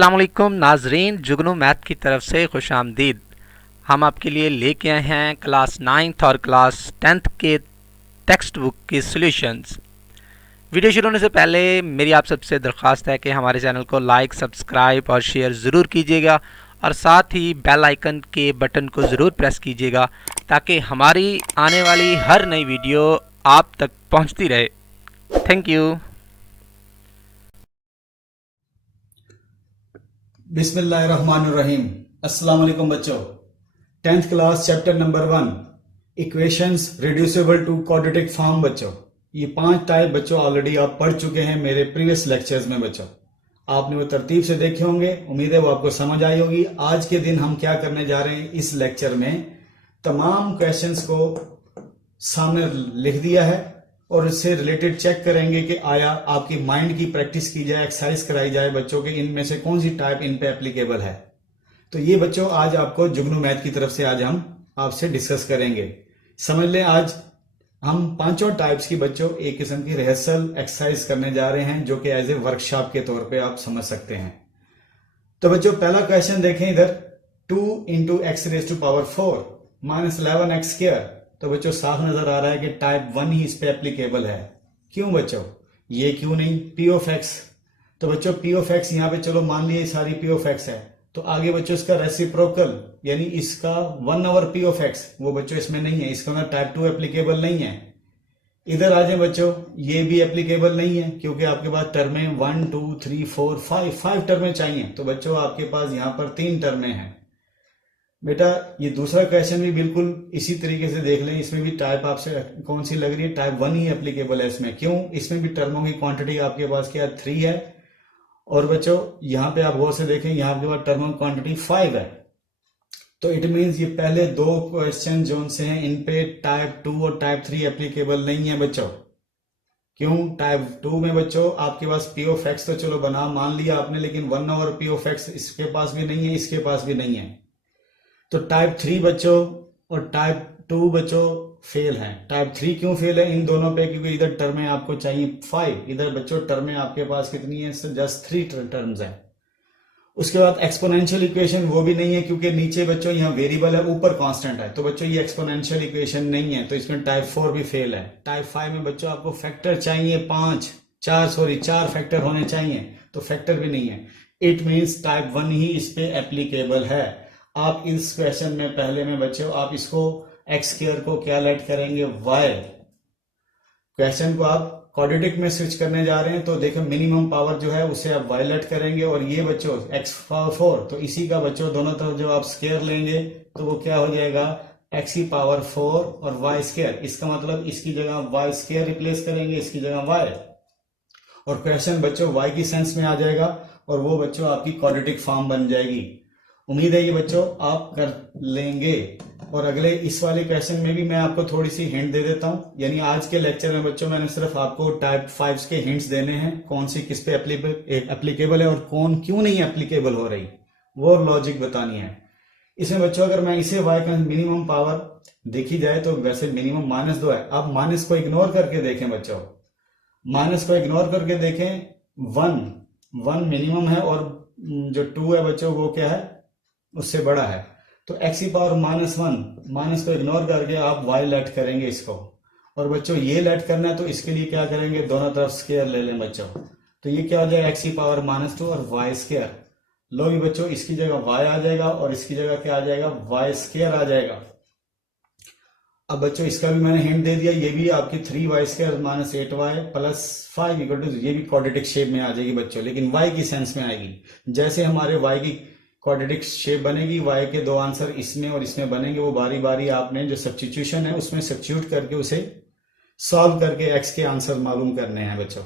अस्सलाम वालेकुम नाजरीन, जुगनू मैथ की तरफ से खुश आमदीद। हम आपके लिए लेके आए हैं क्लास 9th और क्लास 10th के टेक्स्ट बुक के सॉल्यूशंस। वीडियो शुरू होने से पहले मेरी आप सबसे दरख्वास्त है कि हमारे चैनल को लाइक, सब्सक्राइब और शेयर ज़रूर कीजिएगा और साथ ही बेल आइकन के बटन को ज़रूर प्रेस कीजिएगा ताकि हमारी आने वाली हर नई वीडियो आप तक पहुंचती रहे। Thank you. बिस्मिल्लाहिर्रहमानिर्रहीम। अस्सलाम वालेकुम बच्चों। 10th class chapter number 1 equations reducible to quadratic form. बच्चों ये 5 टाइप बच्चों ऑलरेडी आप पढ़ चुके हैं मेरे प्रीवियस लेक्चर्स में। बच्चों आपने वो तरतीब से देखे होंगे, उम्मीद है वो आपको समझ आई होगी। आज के दिन हम क्या करने जा रहे हैं, इस लेक्चर में तमाम क्वेश्चंस को सामने लिख दिया है और इससे रिलेटेड चेक करेंगे कि आया आपकी माइंड की प्रैक्टिस की जाए, एक्सरसाइज कराई जाए बच्चों के इनमें से कौन सी टाइप इन पे एप्लीकेबल है। तो ये बच्चों आज आपको जुगनू मैथ की तरफ से आज हम आपसे डिस्कस करेंगे। समझ लें आज हम 5 टाइप्स की बच्चों एक किस्म की रिहर्सल एक्सरसाइज करने जा रहे हैं जो कि एज ए वर्कशॉप के तौर पे आप समझ सकते हैं। तो बच्चों पहला क्वेश्चन देखें इधर, 2 into X raise to power 4 minus 11x square. तो बच्चों साफ नजर आ रहा है कि टाइप 1 ही इस पे एप्लीकेबल है। क्यों बच्चों, ये क्यों नहीं पी ऑफ एक्स। तो बच्चों पी ऑफ एक्स यहां पे चलो मान लिए सारी पी ऑफ एक्स है, तो आगे बच्चों इसका रेसिप्रोकल यानी इसका 1 ओवर पी ऑफ एक्स वो बच्चों इसमें नहीं है, इसका टाइप 2 एप्लीकेबल नहीं है। इधर आ जाए बच्चों, ये भी एप्लीकेबल नहीं है क्योंकि आपके पास टर्में 1 2 3 4 5 टर्में चाहिए। तो बच्चों आपके पास यहां पर 3 टर्में हैं। बेटा ये दूसरा क्वेश्चन भी बिल्कुल इसी तरीके से देख लें, इसमें भी टाइप आपसे कौन सी लग रही है, टाइप 1 ही एप्लीकेबल है इसमें। क्यों, इसमें भी टर्मों की क्वांटिटी आपके पास क्या 3 है और बच्चों यहां पे आप गौर से देखें यहां आपके पास टर्मों की क्वांटिटी 5 है। तो इट मीन्स ये पहले 2 क्वेश्चन जो से हैं इन पे टाइप 2 और टाइप 3 एप्लीकेबल नहीं है बच्चों। क्यों, टाइप 2 में बच्चों आपके पास पी ऑफ एक्स तो चलो बना मान लिया आपने, लेकिन 1 ओवर पी ऑफ एक्स इसके पास भी नहीं है, इसके पास भी नहीं है। तो टाइप 3 बच्चों और टाइप 2 बच्चों फेल है। टाइप 3 क्यों फेल है इन दोनों पे, क्योंकि इधर टर्में आपको चाहिए 5, इधर बच्चों टर्में आपके पास कितनी है, जस्ट 3 टर्म्स है। उसके बाद एक्सपोनेंशियल इक्वेशन वो भी नहीं है क्योंकि नीचे बच्चों यहाँ वेरिएबल है, ऊपर कांस्टेंट है। तो बच्चों ये एक्सपोनेंशियल इक्वेशन नहीं है, तो इसमें टाइप 4 भी फेल है। टाइप 5 में बच्चों आपको फैक्टर चाहिए 4 फैक्टर होने चाहिए, तो फैक्टर भी नहीं है। इट मीन्स टाइप 1 ही इस पे एप्लीकेबल है। आप इस क्वेश्चन में पहले में बच्चों आप इसको एक्स स्क्वायर को क्या लेट करेंगे, वाई। क्वेश्चन को आप क्वाड्रेटिक में स्विच करने जा रहे हैं तो देखो मिनिमम पावर जो है उसे आप वाई लेट करेंगे और ये बच्चों एक्स पावर 4, तो इसी का बच्चों दोनों तरफ जब आप स्क्वायर लेंगे तो वो क्या हो जाएगा एक्स की पावर 4 और वाई स्क्वायर। इसका मतलब इसकी जगह वाई स्क्वायर रिप्लेस करेंगे, इसकी जगह वाई, और क्वेश्चन बच्चों वाई की सेंस में आ जाएगा और वो बच्चों आपकी क्वाड्रेटिक फॉर्म बन जाएगी। उम्मीद है ये बच्चों आप कर लेंगे। और अगले इस वाले क्वेश्चन में भी मैं आपको थोड़ी सी हिंट दे देता हूं, यानी आज के लेक्चर में बच्चों मैंने सिर्फ आपको टाइप 5 के हिंट्स देने हैं, कौन सी किस पे एप्लीकेबल है और कौन क्यों नहीं एप्लीकेबल हो रही, वो लॉजिक बतानी है। इसमें बच्चों अगर मैं इसे वाई का मिनिमम पावर देखी जाए तो वैसे मिनिमम -2 है। आप माइनस को इग्नोर करके देखें बच्चों, माइनस को इग्नोर करके देखें, 1 मिनिमम है और जो 2 है बच्चों वो क्या है उससे बड़ा है। तो एक्स की पावर -1, माइनस को इग्नोर करके आप वाई लेट करेंगे इसको, और बच्चों ये लेट करना है तो इसके लिए क्या करेंगे, दोनों तरफ स्क्वायर ले लें बच्चों। तो ये क्या हो जाएगा एक्स की पावर -2 और वाई स्क्वायर। लो भी बच्चों इसकी जगह वाई आ जाएगा और इसकी जगह क्या आ जाएगा, वाई स्क्वायर आ जाएगा। अब बच्चों इसका भी मैंने हिंट दे दिया, ये भी आपकी 3y square minus 8y plus 5 equal to, ये भी क्वाड्रेटिक शेप में आ जाएगी बच्चों, लेकिन y की सेंस में आएगी। जैसे हमारे y की क्वाड्रेटिक शेप बनेगी, y के 2 आंसर इसमें और इसमें बनेंगे, वो बारी बारी आपने जो सब्स्टिट्यूशन है उसमें सब्स्टिट्यूट करके उसे सॉल्व करके x के आंसर मालूम करने हैं बच्चों।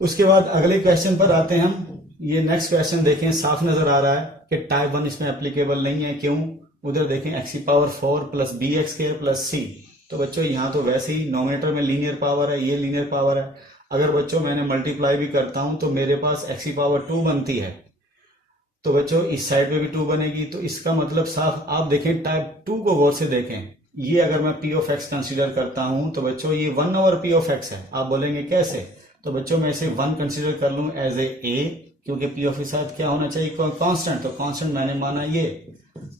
उसके बाद अगले क्वेश्चन पर आते हैं हम। ये नेक्स्ट क्वेश्चन देखें, साफ नजर आ रहा है कि टाइप 1 इसमें एप्लीकेबल नहीं है। क्यों, उधर देखें एक्स की power 4 plus b x square plus c. तो बच्चों यहाँ तो वैसे ही नोमिनेटर में लीनियर पावर है, ये लीनियर पावर है। अगर बच्चों मैंने मल्टीप्लाई भी करता हूं तो मेरे पास एक्स की पावर 2 बनती है, तो बच्चों इस साइड पे भी 2 बनेगी। तो इसका मतलब साफ आप देखें टाइप 2 को गौर से देखें, ये अगर मैं पी ऑफ एक्स कंसिडर करता हूं तो बच्चों ये 1 ओवर पी ऑफ एक्स है। आप बोलेंगे कैसे, तो बच्चों मैं इसे 1 कंसिडर कर लूं एज ए क्योंकि पी ऑफ के साथ क्या होना चाहिए, कांस्टेंट, तो कांस्टेंट मैंने माना ये।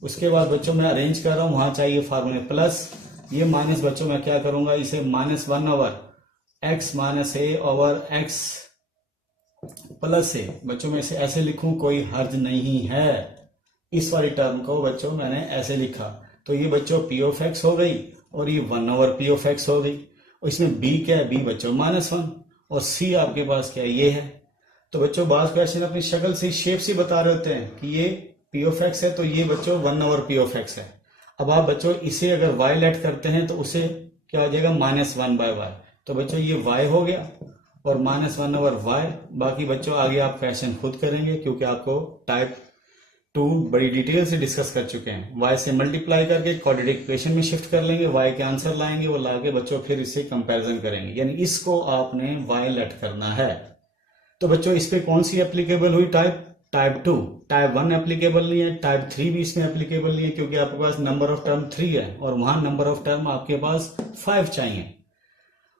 उसके बाद बच्चों मैं अरेंज कर रहा हूं, वहां चाहिए फार्मूले प्लस, ये माइनस बच्चों मैं क्या करूंगा, इसे -1 ओवर x माइनस ए ओवर x प्लस ए, बच्चों मैं इसे ऐसे लिखूं, कोई हर्ज नहीं है। इस वाली टर्म को बच्चों मैंने ऐसे लिखा, तो ये बच्चों पी ऑफ एक्स हो गई और ये 1 ओवर पी ऑफ एक्स हो गई। और इसमें b क्या है, b बच्चों -1 और c आपके पास क्या है, ये है। तो बच्चों बात क्वेश्चन अपनी शक्ल से, शेप से बता रहे होते हैं कि ये पी ऑफ एक्स है, तो ये बच्चों 1 ओवर पी ऑफ एक्स है। अब आप बच्चों इसे अगर y लेट करते हैं तो उसे क्या हो जाएगा, -1/y। तो बच्चों ये y हो गया और -1 ओवर y। बाकी बच्चों आगे आप क्वेश्चन खुद करेंगे, क्योंकि आपको टाइप 2 बड़ी डिटेल से डिस्कस कर चुके हैं। y से मल्टीप्लाई करके क्वाड्रेटिक इक्वेशन में शिफ्ट कर लेंगे, y के आंसर लाएंगे, वो लाके बच्चों फिर इससे कंपैरिजन करेंगे, यानी इसको आपने y लेट करना है। तो बच्चों इस पे कौन सी एप्लीकेबल हुई, टाइप 2। टाइप 1 एप्लीकेबल नहीं है, टाइप 3 भी इसमें एप्लीकेबल नहीं है, क्योंकि आपके पास नंबर ऑफ टर्म 3 है और वहां नंबर ऑफ टर्म आपके पास 5 चाहिए।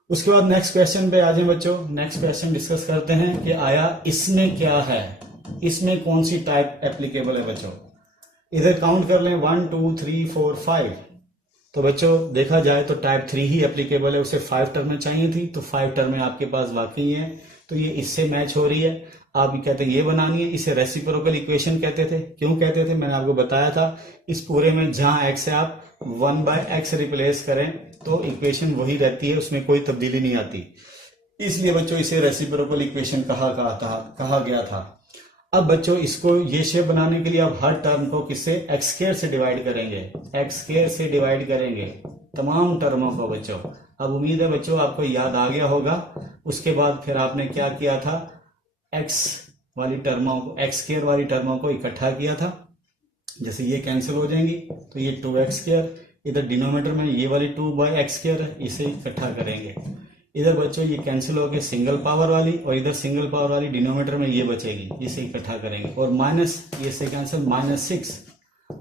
उसके बाद नेक्स्ट क्वेश्चन पे आ जाए बच्चों। नेक्स्ट क्वेश्चन डिस्कस करते हैं कि आया इसमें क्या है, इसमें कौन सी टाइप एप्लीकेबल है बच्चों। इधर काउंट कर लें 1 2 3 4 5। तो बच्चों देखा जाए तो टाइप 3 ही एप्लीकेबल है, उसे 5 टर्में चाहिए थी, तो 5 टर्में आपके पास वाकई है, तो ये इससे मैच हो रही है। आप कहते हैं ये बनानी है, इसे रेसिप्रोकल इक्वेशन कहते थे। क्यों कहते थे, मैंने आपको बताया था। इस पूरे में जहां x है आप 1/x रिप्लेस करें तो इक्वेशन वही रहती है, उसमें कोई तब्दीली नहीं आती, इसलिए बच्चों इसे रेसिप्रोकल इक्वेशन कहा गया था। अब बच्चों इसको ये शेप बनाने के लिए आप हर टर्म को किससे, x² से डिवाइड करेंगे, x² से डिवाइड करेंगे तमाम टर्मों को बच्चों। अब उम्मीद है बच्चों आपको याद आ गया होगा। उसके बाद फिर आपने क्या किया था, x वाली टर्मों को, x² वाली टर्मों को इकट्ठा किया था। जैसे ये कैंसिल हो जाएंगी तो ये 2x², इधर डिनोमिनेटर में ये वाली 2/x² है, इसे इकट्ठा करेंगे। इधर बच्चों ये कैंसिल हो गए सिंगल पावर वाली, और इधर सिंगल पावर वाली डिनोमिनेटर में ये बचेगी, इसे इकट्ठा करेंगे, और माइनस ये से कैंसिल -6।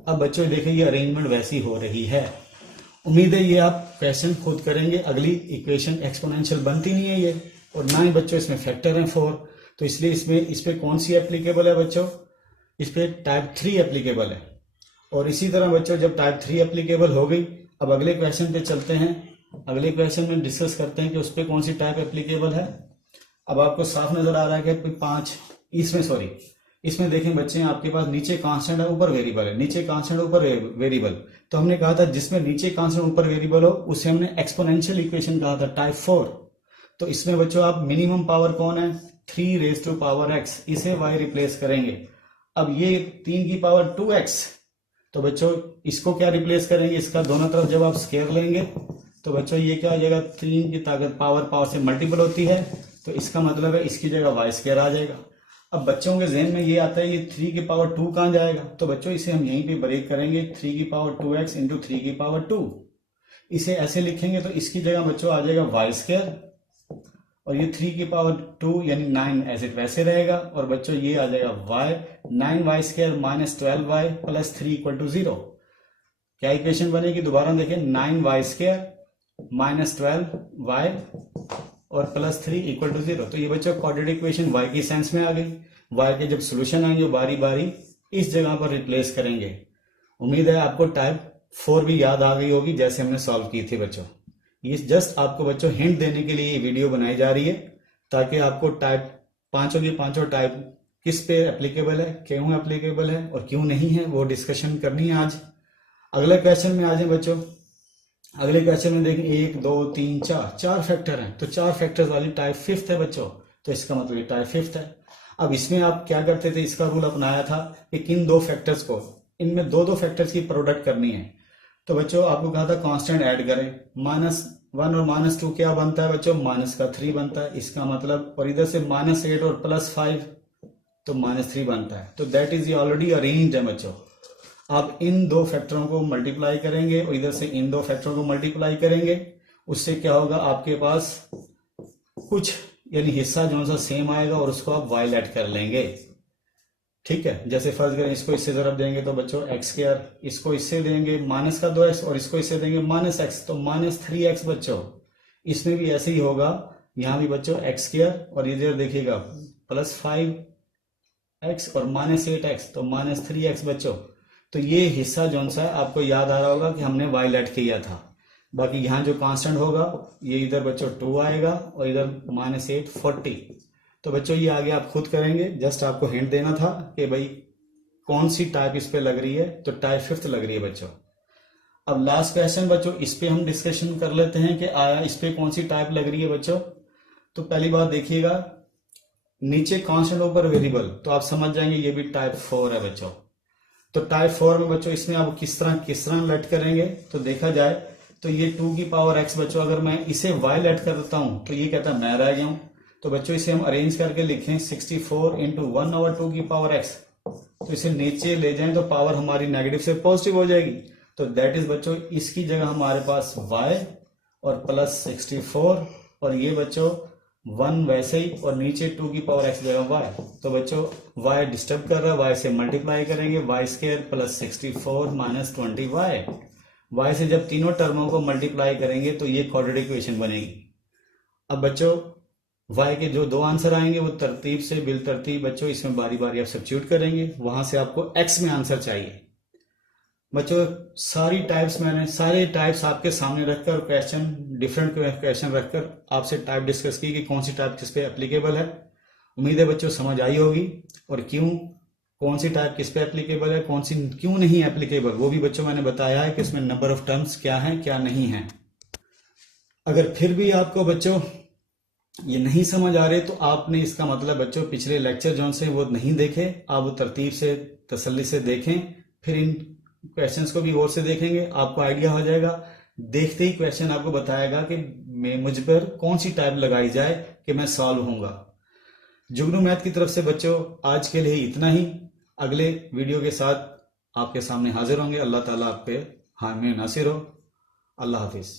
अब बच्चों देखिए ये अरेंजमेंट वैसी हो रही है। उम्मीद है ये आप क्वेश्चन खुद करेंगे। अगली इक्वेशन एक्सपोनेंशियल बनती नहीं है ये, और ना ही बच्चों इसमें फैक्टर है 4, तो इसलिए इसमें इस पे कौन सी एप्लीकेबल है बच्चों, इस पे टाइप 3 एप्लीकेबल है। और इसी तरह बच्चों जब टाइप 3 एप्लीकेबल हो गई, अब अगले क्वेश्चन पे चलते हैं। अगले क्वेश्चन में डिस्कस करते हैं कि उस पर कौन सी टाइप एप्लीकेबल है। अब आपको साफ नजर आ रहा है कि 5 इसमें देखें बच्चे आपके पास नीचे कांस्टेंट है, ऊपर वेरिएबल है, नीचे कांस्टेंट ऊपर वेरिएबल। तो हमने कहा था जिसमें नीचे कांस्टेंट ऊपर वेरिएबल हो उसे हमने एक्सपोनेंशियल इक्वेशन कहा था, टाइप 4। तो इसमें बच्चों आप मिनिमम पावर कौन है, 3⁻x, इसे y रिप्लेस करेंगे। अब ये 3 की पावर 2x, तो बच्चों इसको क्या रिप्लेस करेंगे, इसका दोनों तरफ जब आप स्केयर लेंगे तो बच्चों ये क्या हो जाएगा, 3 की ताकत पावर से मल्टीपल होती है, तो इसका मतलब है इसकी जगह y² आ जाएगा। अब बच्चों के जहन में ये आता है ये 3 की पावर 2 कहां जाएगा, तो बच्चों इसे हम यहीं पे ब्रेक करेंगे, 3 की पावर 2x इंटू 3 की पावर 2। इसे ऐसे लिखेंगे तो इसकी जगह बच्चों आ जाएगा y², और ये 3 की पावर 2 यानी 9 एज इट वैसे रहेगा, और बच्चों ये आ जाएगा y, 9y² minus 12y plus 3 equal to 0। क्या इक्वेशन बनेगी, दोबारा देखें, 9y² माइनस 12y और प्लस 3 इक्वल टू 0। तो ये बच्चों क्वाड्रेटिक इक्वेशन y की सेंस में आ गई। y के जब सोल्यूशन आएंगे बारी बारी इस जगह पर रिप्लेस करेंगे। उम्मीद है आपको टाइप 4 भी याद आ गई होगी जैसे हमने सॉल्व की थी बच्चों। ये जस्ट आपको बच्चों हिंट देने के लिए ये वीडियो बनाई जा रही है, ताकि आपको टाइप पांचों की पांचों टाइप किस पे एप्लीकेबल है, क्यों एप्लीकेबल है और क्यों नहीं है, वो डिस्कशन करनी है आज। अगले क्वेश्चन में आ जाए बच्चों। अगले क्वेश्चन में देखें 1 2 3 4 फैक्टर हैं, तो 4 फैक्टर्स वाली टाइप 5th है बच्चों, तो इसका मतलब ये टाइप 5th है। अब इसमें आप क्या करते थे, इसका रूल अपनाया था कि किन 2 फैक्टर्स को, इनमें 2 फैक्टर्स की प्रोडक्ट करनी है। तो बच्चों आपको कहा था कांस्टेंट ऐड करें, -1 और -2 क्या बनता है बच्चों, -3 बनता है, इसका मतलब, और इधर से -8 और +5 तो -3 बनता है, तो दैट इज ऑलरेडी अरेंज्ड है बच्चों। आप इन 2 फैक्टरों को मल्टीप्लाई करेंगे और इधर से इन 2 फैक्टरों को मल्टीप्लाई करेंगे, उससे क्या होगा आपके पास कुछ यानी हिस्सा जो सा सेम आएगा और उसको आप y ऐड कर लेंगे। ठीक है, जैसे फर्ज करें इसको इससे जरूर देंगे तो बच्चों x², इसको इससे देंगे -2x और इसको इससे देंगे -x, तो -3x बच्चों। इसमें भी ऐसे ही होगा, यहां भी बच्चों x² और इधर देखिएगा +5 एक्स और -8x तो -3x बच्चों। तो ये हिस्सा जौन सा है आपको याद आ रहा होगा कि हमने y लेट किया था। बाकी यहाँ जो कांस्टेंट होगा ये इधर बच्चों 2 आएगा और इधर -8 40। तो बच्चों ये आगे आप खुद करेंगे, जस्ट आपको हिंट देना था कि भाई कौन सी टाइप इस पे लग रही है, तो टाइप 5th लग रही है बच्चों। अब लास्ट क्वेश्चन बच्चों, इस पे हम डिस्कशन कर लेते हैं कि आया इस पे कौन सी टाइप लग रही है बच्चों। तो पहली बात देखिएगा, नीचे कांस्टेंट ऊपर वेरिएबल, तो आप समझ जाएंगे ये भी टाइप 4 है बच्चों। तो टाइप 4 में बच्चों इसमें आप किस तरह लेट करेंगे, तो देखा जाए तो ये 2 की पावर x बच्चों, अगर मैं इसे y लेट कर देता हूं तो ये कहता है मैं रह गया हूं। तो बच्चों इसे हम अरेंज करके लिखें 64 इंटू 1/2 की पावर x। तो इसे नीचे ले जाएं तो पावर हमारी नेगेटिव से पॉजिटिव हो जाएगी। तो दैट इज बच्चों इसकी जगह हमारे पास y और प्लस 64 और ये बच्चों 1 वैसे ही और नीचे 2 की पावर x जगह y। तो बच्चों y डिस्टर्ब कर रहा है, y से मल्टीप्लाई करेंगे, y² plus 64 minus 20y। y से जब तीनों टर्मों को मल्टीप्लाई करेंगे तो ये क्वाड्रेटिक इक्वेशन बनेगी। अब बच्चों y के जो 2 आंसर आएंगे वो तरतीब से बिल तरतीब बच्चों इसमें बारी बारी आप सब्स्टिट्यूट करेंगे, वहां से आपको x में आंसर चाहिए। बच्चों सारे टाइप्स आपके सामने रखकर क्वेश्चन, डिफरेंट क्वेश्चन रखकर आपसे टाइप डिस्कस की कि कौन सी टाइप किस पे एप्लीकेबल है। उम्मीद है बच्चों समझ आई होगी, और कौन सी टाइप किस पे एप्लीकेबल है, कौन सी क्यों नहीं एप्लीकेबल, वो भी बच्चों मैंने बताया है कि इसमें नंबर ऑफ टर्म्स क्या हैं क्या नहीं है। अगर फिर भी आपको बच्चों ये नहीं समझ आ रहे तो आपने इसका मतलब बच्चों पिछले लेक्चर जौन से वो नहीं देखे, आप वो तरतीब से तसल्ली से देखें, फिर इन क्वेश्चंस को भी गौर से देखेंगे, आपको आइडिया हो जाएगा। देखते ही क्वेश्चन आपको बताएगा कि मुझ पर कौन सी टाइप लगाई जाए कि मैं सॉल्व होऊंगा। जुगनू मैथ की तरफ से बच्चों आज के लिए इतना ही। अगले वीडियो के साथ आपके सामने हाजिर होंगे। अल्लाह ताला आप पे हामी नासिर हो। अल्लाह हाफिज।